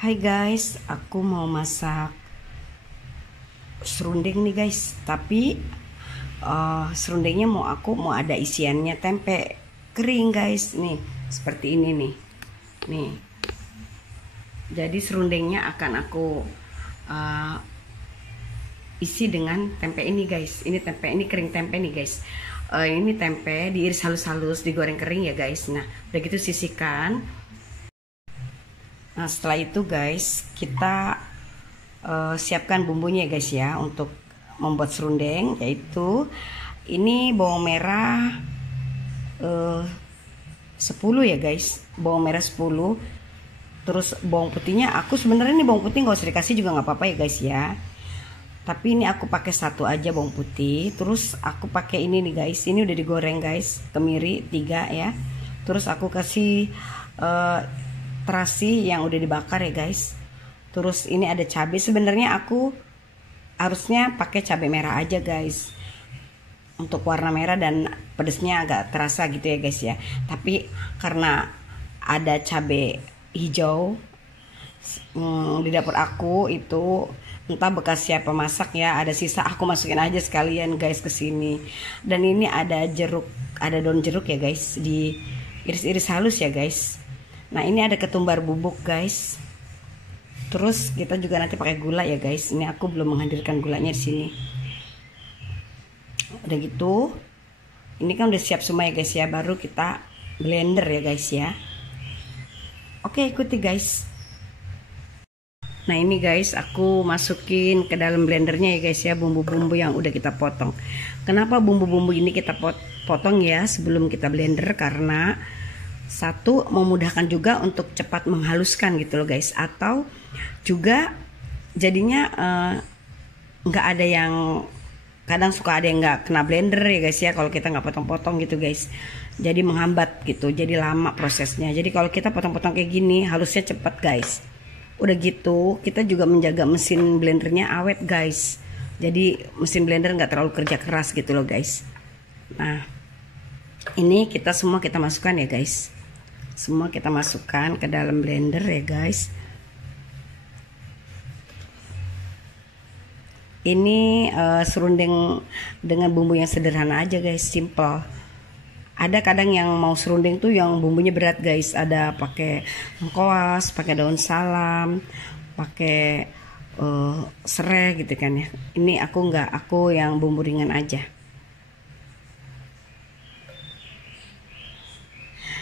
Hai guys, aku mau masak serundeng nih guys. Tapi serundengnya mau ada isiannya tempe kering guys. Nih, seperti ini nih. Nih. Jadi serundengnya akan aku isi dengan tempe ini guys. Ini tempe, ini kering tempe nih guys. Ini tempe diiris halus-halus, digoreng kering ya guys. Nah, udah gitu sisihkan. Nah, setelah itu guys, kita siapkan bumbunya ya guys ya untuk membuat serundeng, yaitu ini bawang merah 10 ya guys, bawang merah 10. Terus bawang putihnya, aku sebenarnya ini bawang putih nggak usah dikasih juga nggak apa-apa ya guys ya, tapi ini aku pakai satu aja bawang putih. Terus aku pakai ini nih guys, ini udah digoreng guys, kemiri 3 ya. Terus aku kasih terasi yang udah dibakar ya guys. Terus ini ada cabai, sebenarnya aku harusnya pakai cabai merah aja guys, untuk warna merah dan pedesnya agak terasa gitu ya guys ya. Tapi karena ada cabai hijau di dapur aku itu, entah bekas siapa masak ya, ada sisa, aku masukin aja sekalian guys ke sini. Dan ini ada jeruk, ada daun jeruk ya guys, di iris-iris halus ya guys. Nah, ini ada ketumbar bubuk guys. Terus kita juga nanti pakai gula ya guys. Ini aku belum menghadirkan gulanya di sini. Udah gitu, ini kan udah siap semua ya guys ya. Baru kita blender ya guys ya. Oke, ikuti guys. Nah, ini guys, aku masukin ke dalam blendernya ya guys ya, bumbu-bumbu yang udah kita potong. Kenapa bumbu-bumbu ini kita potong ya sebelum kita blender? Karena satu, memudahkan juga untuk cepat menghaluskan gitu loh guys. Atau juga jadinya nggak ada yang, kadang suka ada yang nggak kena blender ya guys ya, kalau kita nggak potong-potong gitu guys. Jadi menghambat gitu, jadi lama prosesnya. Jadi kalau kita potong-potong kayak gini, halusnya cepat guys. Udah gitu, kita juga menjaga mesin blendernya awet guys. Jadi mesin blender nggak terlalu kerja keras gitu loh guys. Nah, ini kita semua kita masukkan ya guys. Semua kita masukkan ke dalam blender ya guys. Ini serundeng dengan bumbu yang sederhana aja guys, simple. Ada kadang yang mau serundeng tuh yang bumbunya berat guys. Ada pakai lengkoas, pakai daun salam, pakai serai gitu kan ya. Ini aku enggak, aku yang bumbu ringan aja.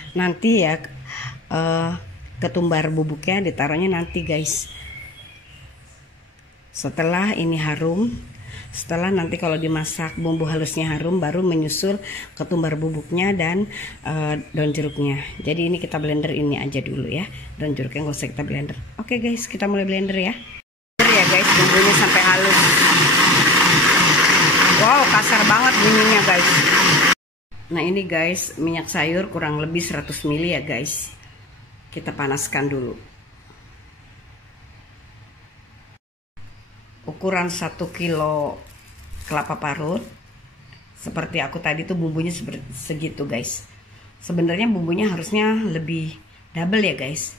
Nanti ya ketumbar bubuknya ditaruhnya nanti guys, setelah ini harum. Setelah nanti kalau dimasak bumbu halusnya harum, baru menyusul ketumbar bubuknya dan daun jeruknya. Jadi ini kita blender ini aja dulu ya, daun jeruknya nggak usah kita blender. Oke guys, kita mulai blender ya. Ya guys, bumbunya sampai halus. Wow, kasar banget bunyinya guys. Nah, ini guys, minyak sayur kurang lebih 100 ml ya guys. Kita panaskan dulu. Ukuran 1 kilo kelapa parut. Seperti aku tadi tuh bumbunya segitu guys. Sebenarnya bumbunya harusnya lebih double ya guys.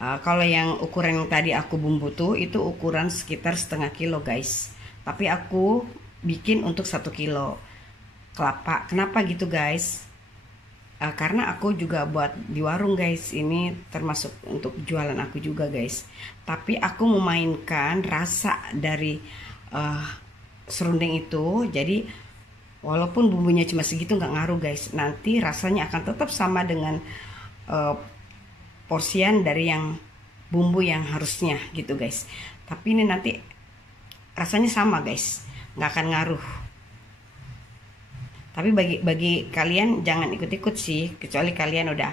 Kalau yang ukuran yang tadi aku bumbu tuh itu ukuran sekitar setengah kilo guys. Tapi aku bikin untuk 1 kilo kelapa. Kenapa gitu guys? Karena aku juga buat di warung guys. Ini termasuk untuk jualan aku juga guys. Tapi aku memainkan rasa dari serundeng itu. Jadi walaupun bumbunya cuma segitu nggak ngaruh guys. Nanti rasanya akan tetap sama dengan porsian dari yang bumbu yang harusnya gitu guys. Tapi ini nanti rasanya sama guys, nggak akan ngaruh. Tapi bagi kalian jangan ikut-ikut sih, kecuali kalian udah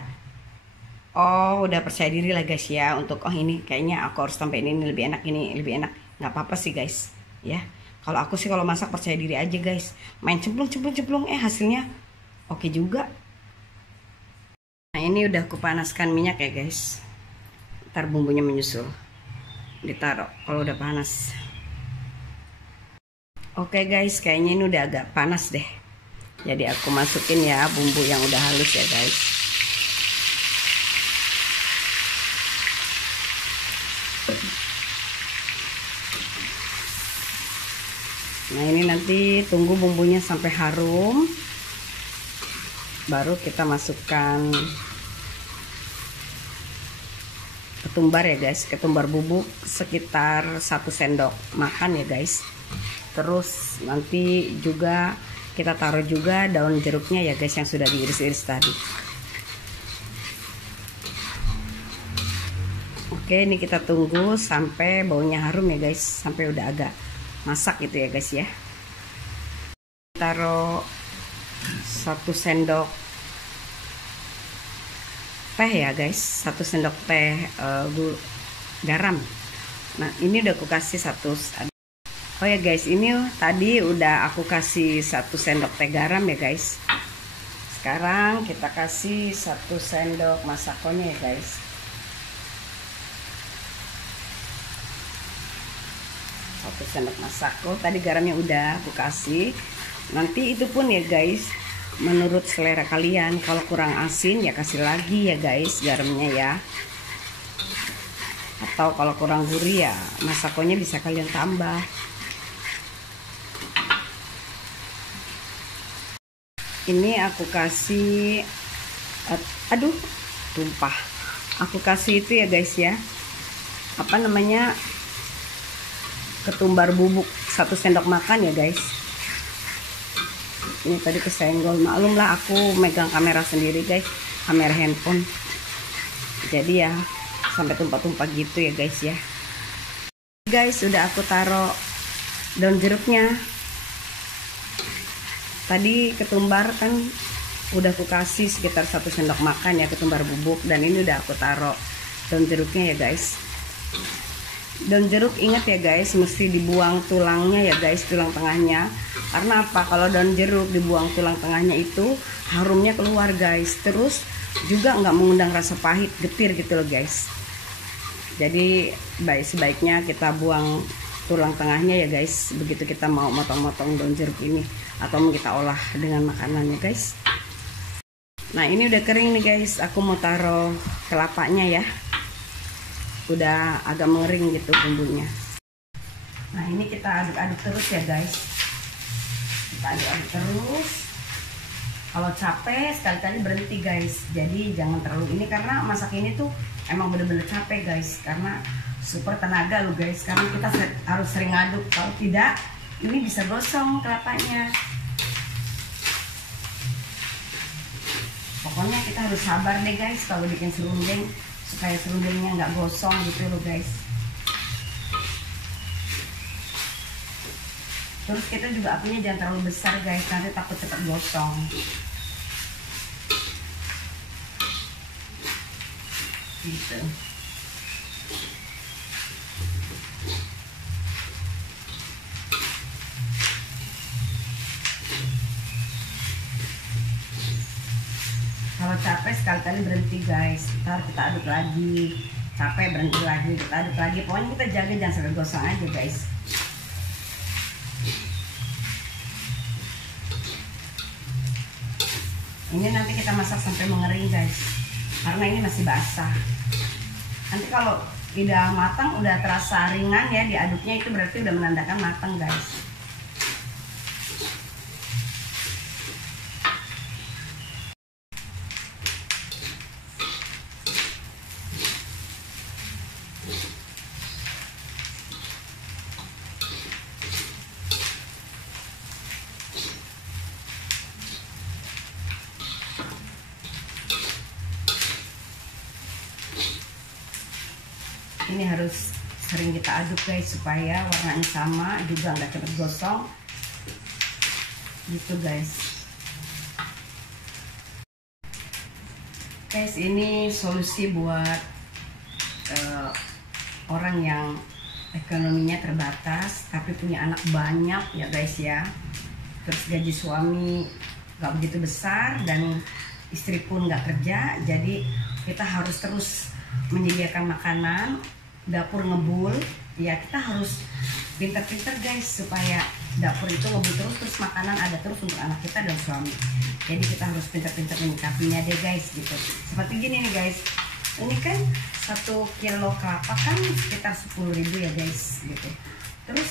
percaya diri lah guys ya, untuk ini kayaknya aku harus tambahin ini lebih enak, ini lebih enak. Nggak apa-apa sih guys ya. Kalau aku sih kalau masak percaya diri aja guys, main cemplung hasilnya oke juga. Nah, ini udah aku panaskan minyak ya guys. Ntar bumbunya menyusul, ditaruh kalau udah panas. Oke guys, kayaknya ini udah agak panas deh. Jadi aku masukin ya bumbu yang udah halus ya guys. Nah ini nanti tunggu bumbunya sampai harum, baru kita masukkan ketumbar ya guys, ketumbar bubuk sekitar 1 sendok makan ya guys. Terus nanti juga kita taruh juga daun jeruknya ya guys, yang sudah diiris-iris tadi. Oke, ini kita tunggu sampai baunya harum ya guys, sampai udah agak masak gitu ya guys ya. Taruh 1 sendok teh ya guys, 1 sendok teh garam. Nah ini udah aku kasih 1. Oh ya guys, ini tadi udah aku kasih 1 sendok teh garam ya guys. Sekarang kita kasih 1 sendok masakonya ya guys. Satu sendok masako, tadi garamnya udah aku kasih. Nanti itu pun ya guys, menurut selera kalian. Kalau kurang asin ya kasih lagi ya guys garamnya ya. Atau kalau kurang gurih ya masakonya bisa kalian tambah. Ini aku kasih, aduh tumpah, aku kasih itu ya guys ya, apa namanya, ketumbar bubuk 1 sendok makan ya guys. Ini tadi kesenggol, maklum lah aku megang kamera sendiri guys, kamera handphone, jadi ya sampai tumpah-tumpah gitu ya guys ya. Guys, udah aku taruh daun jeruknya. Tadi ketumbar kan udah aku kasih sekitar 1 sendok makan ya, ketumbar bubuk, dan ini udah aku taruh daun jeruknya ya guys. Daun jeruk ingat ya guys, mesti dibuang tulangnya ya guys, tulang tengahnya. Karena apa? Kalau daun jeruk dibuang tulang tengahnya itu harumnya keluar guys. Terus juga nggak mengundang rasa pahit, getir gitu loh guys. Jadi sebaiknya kita buang tulang tengahnya ya guys, begitu kita mau motong-motong daun jeruk ini atau mau kita olah dengan makanannya guys. Nah ini udah kering nih guys, aku mau taruh kelapanya ya, udah agak mengering gitu bumbunya. Nah ini kita aduk-aduk terus ya guys, kita aduk-aduk terus. Kalau capek sekali-kali berhenti guys, jadi jangan terlalu ini, karena masak ini tuh emang bener-bener capek guys, karena super tenaga loh guys, karena kita harus sering aduk, kalau tidak ini bisa gosong kelapanya. Pokoknya kita harus sabar deh guys kalau bikin serundeng, supaya serundengnya nggak gosong gitu loh guys. Terus kita juga apinya jangan terlalu besar guys, nanti takut cepat gosong. Gitu. Kalau capek sekali-kali berhenti guys, ntar kita aduk lagi. Capek berhenti lagi, kita aduk lagi. Pokoknya kita jaga jangan sampai gosong aja guys. Ini nanti kita masak sampai mengering guys, karena ini masih basah. Nanti kalau udah matang, udah terasa ringan ya diaduknya, itu berarti udah menandakan matang guys. Ini harus sering kita aduk guys, supaya warnanya sama, juga nggak cepet gosong gitu guys. Guys, ini solusi buat orang yang ekonominya terbatas tapi punya anak banyak ya guys ya. Terus gaji suami nggak begitu besar dan istri pun nggak kerja, jadi kita harus terus menyediakan makanan, dapur ngebul ya. Kita harus pintar-pintar guys, supaya dapur itu ngebul terus makanan ada terus untuk anak kita dan suami. Jadi kita harus pintar-pintar menyikapinya deh guys gitu. Seperti gini nih guys, ini kan 1 kilo kelapa kan sekitar 10.000 ya guys gitu. Terus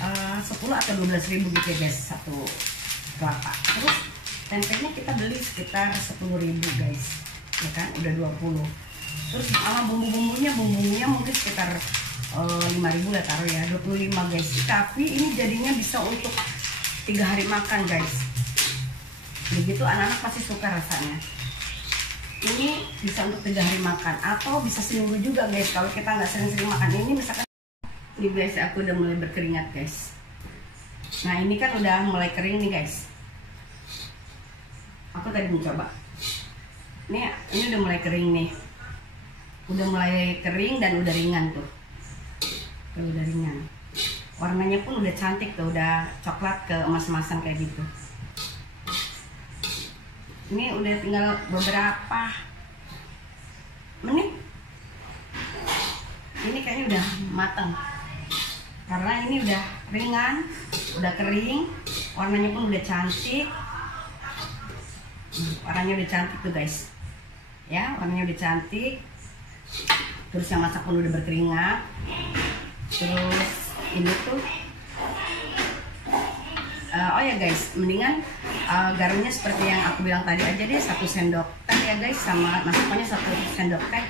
10 atau 12.000 gitu ya guys, satu kelapa. Terus tempenya kita beli sekitar 10.000 guys, ya kan, udah 20. Terus sama bumbunya mungkin sekitar 5.000 lah taruh ya, 25 guys. Tapi ini jadinya bisa untuk 3 hari makan guys. Begitu anak-anak pasti suka rasanya. Ini bisa untuk 3 hari makan atau bisa seminggu juga guys kalau kita nggak sering-sering makan ini. Misalkan ini guys, aku udah mulai berkeringat guys. Nah ini kan udah mulai kering nih guys. Aku tadi mencoba. Ini udah mulai kering nih. Udah mulai kering dan udah ringan tuh. Udah ringan. Warnanya pun udah cantik tuh, udah coklat ke emas-emasan kayak gitu. Ini udah tinggal beberapa menit. Ini kayaknya udah matang. Karena ini udah ringan, udah kering, warnanya pun udah cantik. Warnanya udah cantik tuh guys. Ya, warnanya udah cantik. Terus yang masak pun udah berkeringat. Terus ini tuh oh ya guys, mendingan garamnya seperti yang aku bilang tadi aja deh, 1 sendok teh ya guys, sama masuknya 1 sendok teh.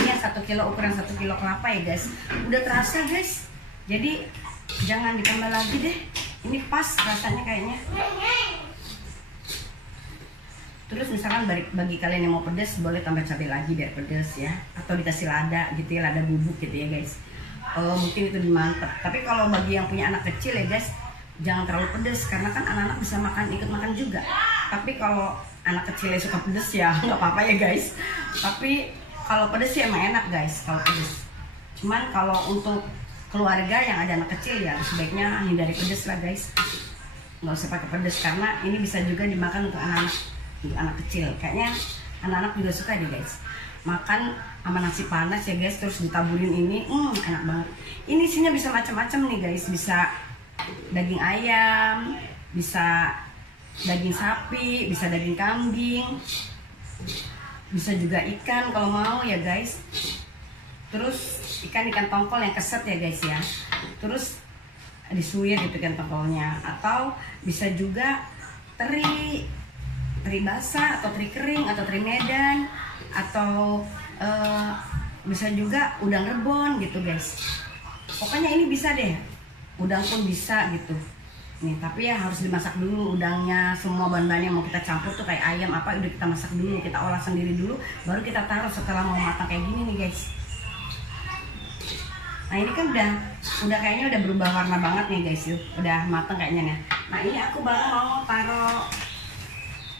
Ini yang 1 kilo, ukuran 1 kilo kelapa ya guys. Udah terasa guys, jadi jangan ditambah lagi deh, ini pas rasanya kayaknya. Terus misalkan bagi kalian yang mau pedas, boleh tambah cabai lagi biar pedas ya, atau dikasih lada gitu ya, lada bubuk gitu ya guys. Mungkin itu dimantep. Tapi kalau bagi yang punya anak kecil ya guys, jangan terlalu pedas karena kan anak-anak bisa ikut makan juga. Tapi kalau anak kecilnya suka pedas ya nggak apa-apa ya guys. Tapi kalau pedas sih emang enak guys kalau pedas. Cuman kalau untuk keluarga yang ada anak kecil ya sebaiknya hindari pedas lah guys. Nggak usah pakai pedas karena ini bisa juga dimakan untuk anak kecil. Kayaknya anak-anak juga suka deh guys. Makan sama nasi panas ya guys, terus ditaburin ini, enak banget. Ini isinya bisa macam-macam nih guys, bisa daging ayam, bisa daging sapi, bisa daging kambing, bisa juga ikan kalau mau ya guys. Terus ikan tongkol yang keset ya guys ya. Terus disuir gitu kan tongkolnya, atau bisa juga teri basah atau teri kering atau teri Medan, atau bisa juga udang rebon gitu guys. Pokoknya ini bisa deh, udang pun bisa gitu nih. Tapi ya harus dimasak dulu udangnya, semua bahan-bahan yang mau kita campur tuh kayak ayam apa udah kita masak dulu, kita olah sendiri dulu, baru kita taruh setelah mau matang kayak gini nih guys. Nah ini kan udah kayaknya udah berubah warna banget nih guys, udah matang kayaknya nih. Nah ini aku baru mau taruh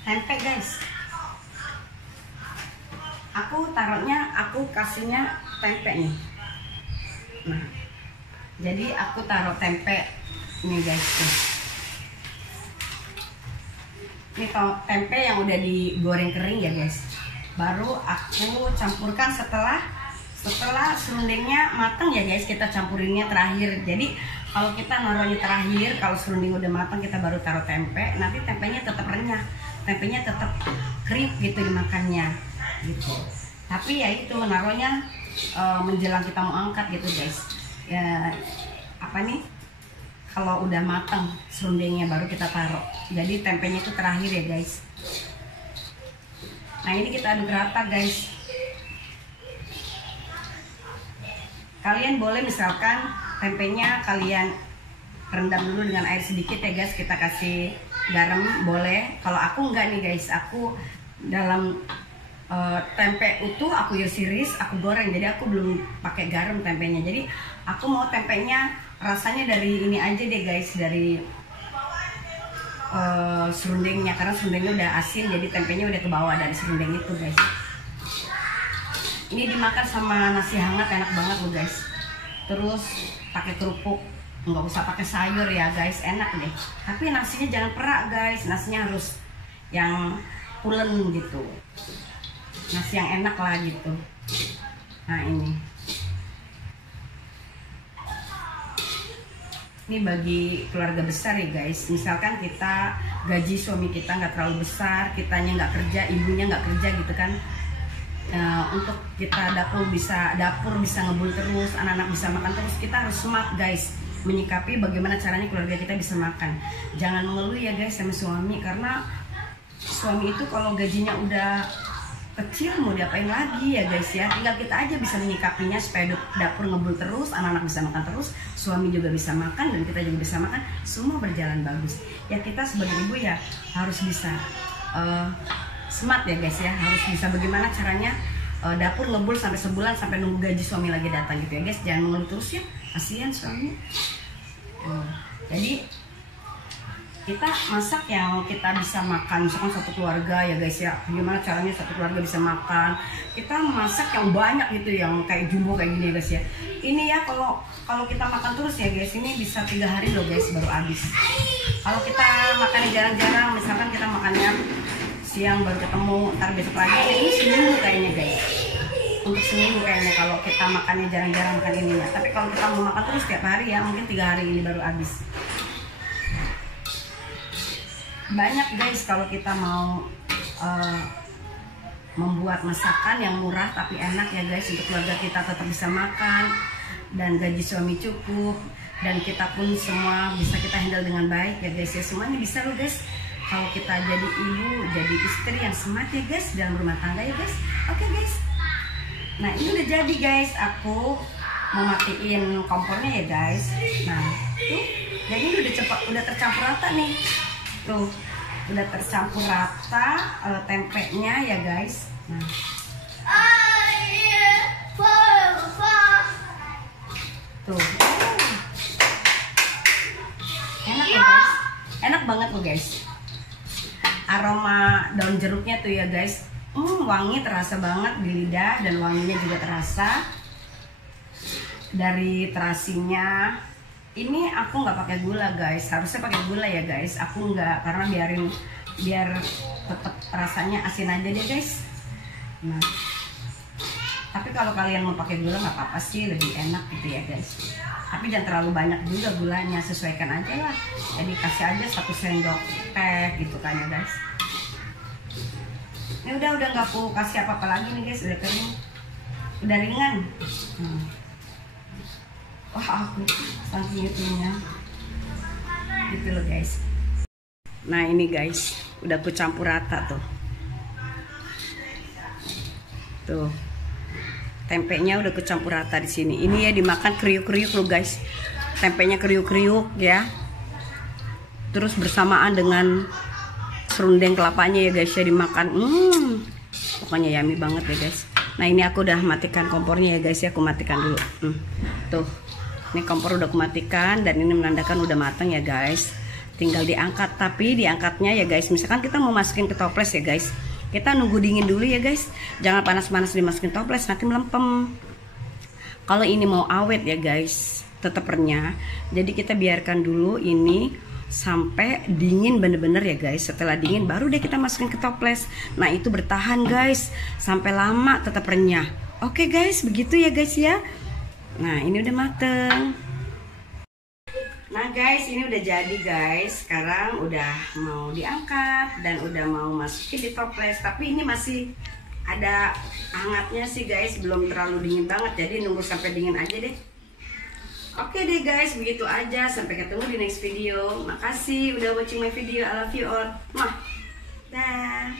tempe guys. Aku kasihnya tempe nih. Nah, jadi aku taruh tempe nih guys tuh. Ini tempe yang udah digoreng kering ya guys. Baru aku campurkan setelah serundingnya matang ya guys, kita campurinnya terakhir. Jadi kalau kita naruhnya terakhir, kalau serunding udah matang kita baru taruh tempe, nanti tempenya tetap renyah, tempenya tetap kriuk gitu dimakannya gitu. Tapi ya itu naruhnya menjelang kita mau angkat gitu guys ya. Apa nih, kalau udah matang serundingnya baru kita taruh, jadi tempenya itu terakhir ya guys. Nah ini kita aduk rata guys. Kalian boleh misalkan tempenya kalian rendam dulu dengan air sedikit ya guys, kita kasih garam boleh. Kalau aku enggak nih guys, aku dalam tempe utuh aku iris, aku goreng, jadi aku belum pakai garam tempenya. Jadi aku mau tempenya rasanya dari ini aja deh guys, dari serundingnya, karena serundingnya udah asin, jadi tempenya udah kebawa dari serunding itu guys. Ini dimakan sama nasi hangat enak banget loh guys. Terus pakai kerupuk, nggak usah pakai sayur ya guys, enak deh. Tapi nasinya jangan perak guys, nasinya harus yang pulen gitu, nasi yang enak lah gitu. Nah ini bagi keluarga besar ya guys. Misalkan kita gaji suami kita nggak terlalu besar, kitanya nggak kerja, ibunya nggak kerja gitu kan. Untuk kita dapur bisa ngebul terus, anak-anak bisa makan terus, kita harus smart guys. menyikapi bagaimana caranya keluarga kita bisa makan. Jangan mengeluh ya guys sama suami, karena suami itu kalau gajinya udah kecil mau diapain lagi ya guys ya. Tinggal kita aja bisa menyikapinya supaya dapur ngebul terus, anak-anak bisa makan terus, suami juga bisa makan, dan kita juga bisa makan, semua berjalan bagus. Ya kita sebagai ibu ya harus bisa smart ya guys ya, harus bisa bagaimana caranya dapur ngebul sampai sebulan, sampai nunggu gaji suami lagi datang gitu ya guys. Jangan mengeluh terus ya, kasihan suami. Jadi kita masak yang kita bisa makan, misalkan satu keluarga ya guys ya. Gimana caranya satu keluarga bisa makan? Kita masak yang banyak gitu, yang kayak jumbo kayak gini ya guys ya. Ini ya kalau kita makan terus ya guys, ini bisa 3 hari loh guys baru habis. Kalau kita makannya jarang-jarang, misalkan kita makannya siang baru ketemu, ntar besok lagi, ini seminggu kayaknya guys. Untuk seminggu kayaknya kalau kita makannya jarang-jarang makan ininya. Tapi kalau kita mau makan terus tiap hari ya, mungkin 3 hari ini baru habis. Banyak guys kalau kita mau membuat masakan yang murah tapi enak ya guys, untuk keluarga kita tetap bisa makan dan gaji suami cukup, dan kita pun semua bisa kita handle dengan baik ya guys ya. Semuanya bisa loh guys kalau kita jadi ibu, jadi istri yang smart ya guys dalam rumah tangga ya guys. Oke guys, nah ini udah jadi guys, aku mau matiin kompornya ya guys. Nah tuh, jadi ini udah tercampur rata nih. Tuh, udah tercampur rata tempenya ya guys. Nah. Tuh. Enak ya guys. Enak banget loh guys. Aroma daun jeruknya tuh ya guys. Wangi terasa banget di lidah, dan wanginya juga terasa dari terasinya. Ini aku nggak pakai gula guys, harusnya pakai gula ya guys. Aku nggak, karena biar tetap rasanya asin aja deh guys. Nah, tapi kalau kalian mau pakai gula nggak apa-apa sih, lebih enak gitu ya guys. Tapi jangan terlalu banyak juga gulanya, sesuaikan aja lah. Jadi kasih aja 1 sendok teh gitu kan ya guys. Ini udah nggak perlu kasih apa-apa lagi nih guys, udah kering, udah ringan. Wah, aku saking itunya gitu loh guys. Nah ini guys, udah aku campur rata tuh. Tuh, tempenya udah aku campur rata di sini. Ini ya dimakan kriuk-kriuk loh guys. Tempenya kriuk-kriuk ya. Terus bersamaan dengan serundeng kelapanya ya guys ya, dimakan. Pokoknya yummy banget ya guys. Nah ini aku udah matikan kompornya ya guys ya, aku matikan dulu. Tuh. Ini kompor udah aku matikan, dan ini menandakan udah matang ya guys. Tinggal diangkat, tapi diangkatnya ya guys, misalkan kita mau masukin ke toples ya guys, kita nunggu dingin dulu ya guys. Jangan panas-panas dimasukin toples, nanti melempem. Kalau ini mau awet ya guys, tetap renyah. Jadi kita biarkan dulu ini sampai dingin bener-bener ya guys. Setelah dingin baru deh kita masukin ke toples. Nah itu bertahan guys, sampai lama tetap renyah. Oke guys, begitu ya guys ya. Nah ini udah mateng. Nah guys, ini udah jadi guys. Sekarang udah mau diangkat dan udah mau masukin di toples. Tapi ini masih ada hangatnya sih guys, belum terlalu dingin banget. Jadi nunggu sampai dingin aja deh. Oke deh guys, begitu aja. Sampai ketemu di next video. Makasih udah watching my video. I love you all. Dah.